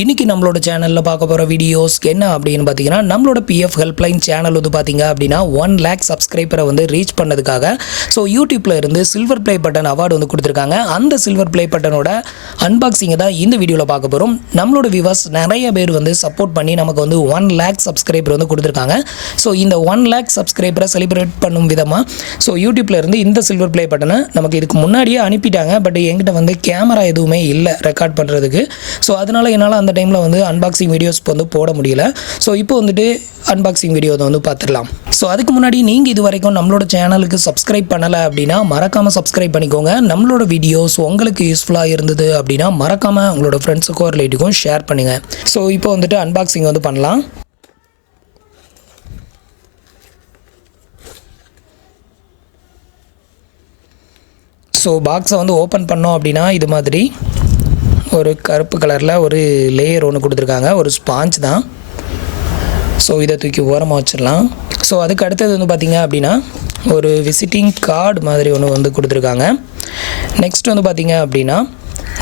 இன்றைக்கி நம்மளோட சேனலில் பார்க்க போகிற வீடியோஸ் என்ன அப்படின்னு பார்த்தீங்கன்னா, நம்மளோட பிஎஃப் ஹெல்ப்லைன் சேனல் வந்து பார்த்தீங்க அப்படின்னா 1 lakh சப்ஸ்கிரைபரை வந்து ரீச் பண்ணதுக்காக யூடியூப்பில் இருந்து சில்வர் ப்ளே பட்டன் அவார்டு வந்து கொடுத்துருக்காங்க. அந்த சில்வர் ப்ளே பட்டனோட அன்பாக்சிங்கை தான் இந்த வீடியோவில் பார்க்க போகிறோம். நம்மளோட வியூவர்ஸ் நிறைய பேர் வந்து சப்போர்ட் பண்ணி நமக்கு வந்து 1 lakh சப்ஸ்கிரைபர் வந்து கொடுத்துருக்காங்க. இந்த 1 lakh சப்ஸ்கிரைபரை செலிப்ரேட் பண்ணும் விதமாக யூடியூப்பில் இருந்து இந்த சில்வர் ப்ளே பட்டனை நமக்கு இதுக்கு முன்னாடியே அனுப்பிட்டாங்க. பட் என்கிட்ட வந்து கேமரா எதுவுமே இல்லை ரெக்கார்ட் பண்ணுறதுக்கு. அதனால் என்னால் அந்த டைமில் வந்து அன்பாக்சிங் வீடியோஸ் வந்து போட முடியல. இப்போ வந்துட்டு அன்பாக்சிங் வீடியோ வந்து பார்த்துடலாம். அதுக்கு முன்னாடி நீங்கள் இது வரைக்கும் நம்மளோட சேனலுக்கு சப்ஸ்கிரைப் பண்ணலை அப்படின்னா மறக்காமல் சப்ஸ்கிரைப் பண்ணிக்கோங்க. நம்மளோட வீடியோஸ் உங்களுக்கு யூஸ்ஃபுல்லாக இருந்தது அப்படின்னா மறக்காமல் உங்களோட ஃப்ரெண்ட்ஸுக்கும் ரிலேட்டிவ்க்கும் ஷேர் பண்ணுங்கள். இப்போ வந்துட்டு அன்பாக்சிங் வந்து பண்ணலாம். பாக்ஸை வந்து ஓப்பன் பண்ணோம் அப்படின்னா இது மாதிரி ஒரு கருப்பு கலரில் ஒரு லேயர் ஒன்று கொடுத்துருக்காங்க. ஒரு ஸ்பாஞ்ச் தான். இதை தூக்கி ஓரமாக வச்சிடலாம். அதுக்கு அடுத்தது வந்து பார்த்திங்க அப்படின்னா ஒரு விசிட்டிங் கார்டு மாதிரி ஒன்று வந்து கொடுத்துருக்காங்க. நெக்ஸ்ட் வந்து பார்த்திங்க அப்படின்னா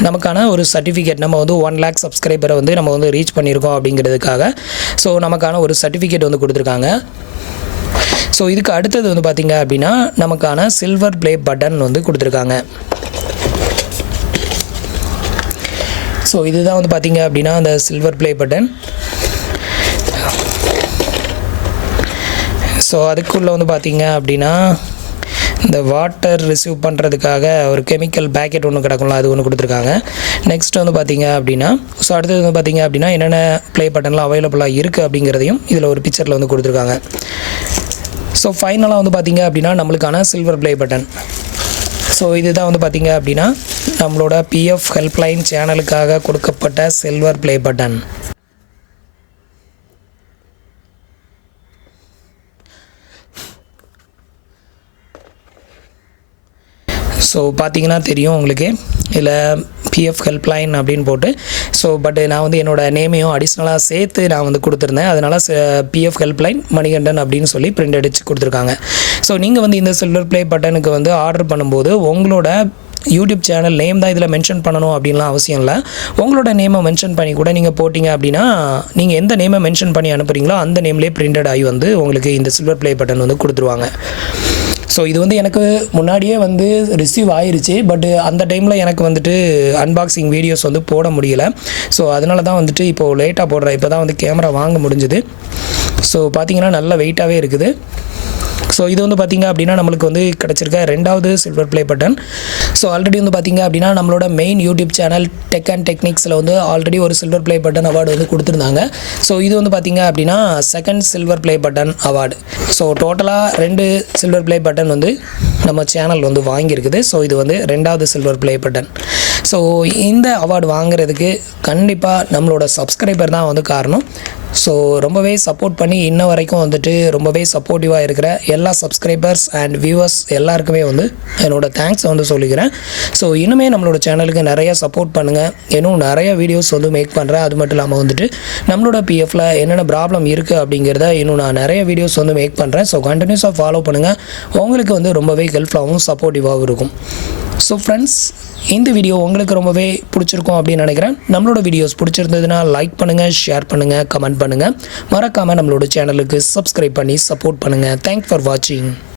நமக்கான ஒரு சர்டிஃபிகேட், நம்ம வந்து 1 lakh சப்ஸ்கிரைபரை வந்து நம்ம வந்து ரீச் பண்ணியிருக்கோம் அப்படிங்கிறதுக்காக நமக்கான ஒரு சர்டிஃபிகேட் வந்து கொடுத்துருக்காங்க. இதுக்கு அடுத்தது வந்து பார்த்திங்க அப்படின்னா நமக்கான சில்வர் ப்ளே பட்டன் வந்து கொடுத்துருக்காங்க. இதுதான் வந்து பார்த்திங்க அப்படின்னா அந்த சில்வர் ப்ளே பட்டன். அதுக்குள்ளே வந்து பார்த்திங்க அப்படின்னா இந்த வாட்டர் ரிசீவ் பண்ணுறதுக்காக ஒரு கெமிக்கல் பேக்கெட் ஒன்று கிடக்கும்ல, அது ஒன்று கொடுத்துருக்காங்க. நெக்ஸ்ட் வந்து பார்த்திங்க அப்படின்னா அடுத்தது வந்து பார்த்திங்க அப்படின்னா என்னென்ன ப்ளே பட்டன்லாம் அவைலபிளாக இருக்குது அப்படிங்கிறதையும் இதில் ஒரு பிக்சரில் வந்து கொடுத்துருக்காங்க. ஃபைனலாக வந்து பார்த்திங்க அப்படின்னா நம்மளுக்கான சில்வர் ப்ளே பட்டன். இதுதான் வந்து பார்த்திங்க அப்படின்னா நம்மளோட பிஎஃப் ஹெல்ப்லைன் சேனலுக்காக கொடுக்கப்பட்ட சில்வர் ப்ளே பட்டன். பார்த்தீங்கன்னா தெரியும் உங்களுக்கு, இதில் பிஎஃப் ஹெல்ப்லைன் அப்படின்னு போட்டு பட் நான் வந்து என்னோடய நேமையும் அடிஷ்னலாக சேர்த்து நான் வந்து கொடுத்துருந்தேன். அதனால் பிஎஃப் ஹெல்ப்லைன் மணிகண்டன் அப்படின்னு சொல்லி பிரிண்ட் அடித்து கொடுத்துருக்காங்க. நீங்கள் வந்து இந்த சில்வர் ப்ளே பட்டனுக்கு வந்து ஆர்டர் பண்ணும்போது உங்களோட யூடியூப் சேனல் நேம் தான் இதில் மென்ஷன் பண்ணணும் அப்படின்லாம் அவசியம் இல்லை. உங்களோட நேமை மென்ஷன் பண்ணி கூட நீங்கள் போட்டிங்க அப்படின்னா நீங்கள் எந்த நேமை மென்ஷன் பண்ணி அனுப்புகிறீங்களோ அந்த நேம்லேயே பிரிண்டட் ஆகி வந்து உங்களுக்கு இந்த சில்வர் ப்ளே பட்டன் வந்து கொடுத்துருவாங்க. இது வந்து எனக்கு முன்னாடியே வந்து ரிசீவ் ஆயிருச்சு. பட் அந்த டைமில் எனக்கு வந்துட்டு அன்பாக்சிங் வீடியோஸ் வந்து போட முடியலை. அதனால தான் வந்துட்டு இப்போது லேட்டாக போடுறேன். இப்போ தான் வந்து கேமரா வாங்க முடிஞ்சுது. பார்த்திங்கன்னா நல்ல வெயிட்டாகவே இருக்குது. இது வந்து பார்த்திங்க அப்படின்னா நம்மளுக்கு வந்து கிடச்சிருக்க 2வது சில்வர் ப்ளே பட்டன். ஆல்ரெடி வந்து பார்த்திங்க அப்படின்னா நம்மளோட main YouTube channel tech and டெக்னிக்ஸில் வந்து ஆல்ரெடி ஒரு சில்வர் ப்ளே பட்டன் அவார்டு வந்து கொடுத்துருந்தாங்க. இது வந்து பார்த்திங்க அப்படின்னா 2nd silver play button award. டோட்டலாக 2 சில்வர் ப்ளே பட்டன் வந்து நம்ம சேனல் வந்து வாங்கியிருக்குது. இது வந்து 2வது சில்வர் ப்ளே பட்டன். இந்த அவார்டு வாங்குறதுக்கு கண்டிப்பாக நம்மளோட சப்ஸ்கிரைபர் தான் வந்து காரணம். ரொம்பவே சப்போர்ட் பண்ணி இன்ன வரைக்கும் வந்துட்டு ரொம்பவே சப்போர்ட்டிவாக இருக்கிற எல்லா சப்ஸ்கிரைபர்ஸ் அண்ட் வியூவர்ஸ் எல்லாருக்குமே வந்து என்னோட தேங்க்ஸ் வந்து சொல்லிக்கிறேன். இன்னுமே நம்மளோட சேனலுக்கு நிறைய சப்போர்ட் பண்ணுங்கள். இன்னும் நிறைய வீடியோஸ் வந்து மேக் பண்ணுறேன். அது மட்டும் இல்லாமல் வந்துட்டு நம்மளோட பிஎஃப்பில் என்னென்ன ப்ராப்ளம் இருக்குது அப்படிங்கிறத இன்னும் நான் நிறைய வீடியோஸ் வந்து மேக் பண்ணுறேன். கண்டினியூஸாக ஃபாலோ பண்ணுங்கள். உங்களுக்கு வந்து ரொம்பவே ஹெல்ப்ஃபுல்லாகவும் சப்போர்ட்டிவாகவும் இருக்கும். ஃப்ரெண்ட்ஸ், இந்த வீடியோ உங்களுக்கு ரொம்பவே பிடிச்சிருக்கும் அப்படின்னு நினைக்கிறேன். நம்மளோட வீடியோஸ் பிடிச்சிருந்ததுன்னா லைக் பண்ணுங்கள், ஷேர் பண்ணுங்கள், கமெண்ட் பண்ணுங்கள். மறக்காமல் நம்மளோட சேனலுக்கு சப்ஸ்கிரைப் பண்ணி சப்போர்ட் பண்ணுங்கள். தேங்க்ஸ் ஃபார் வாட்சிங்.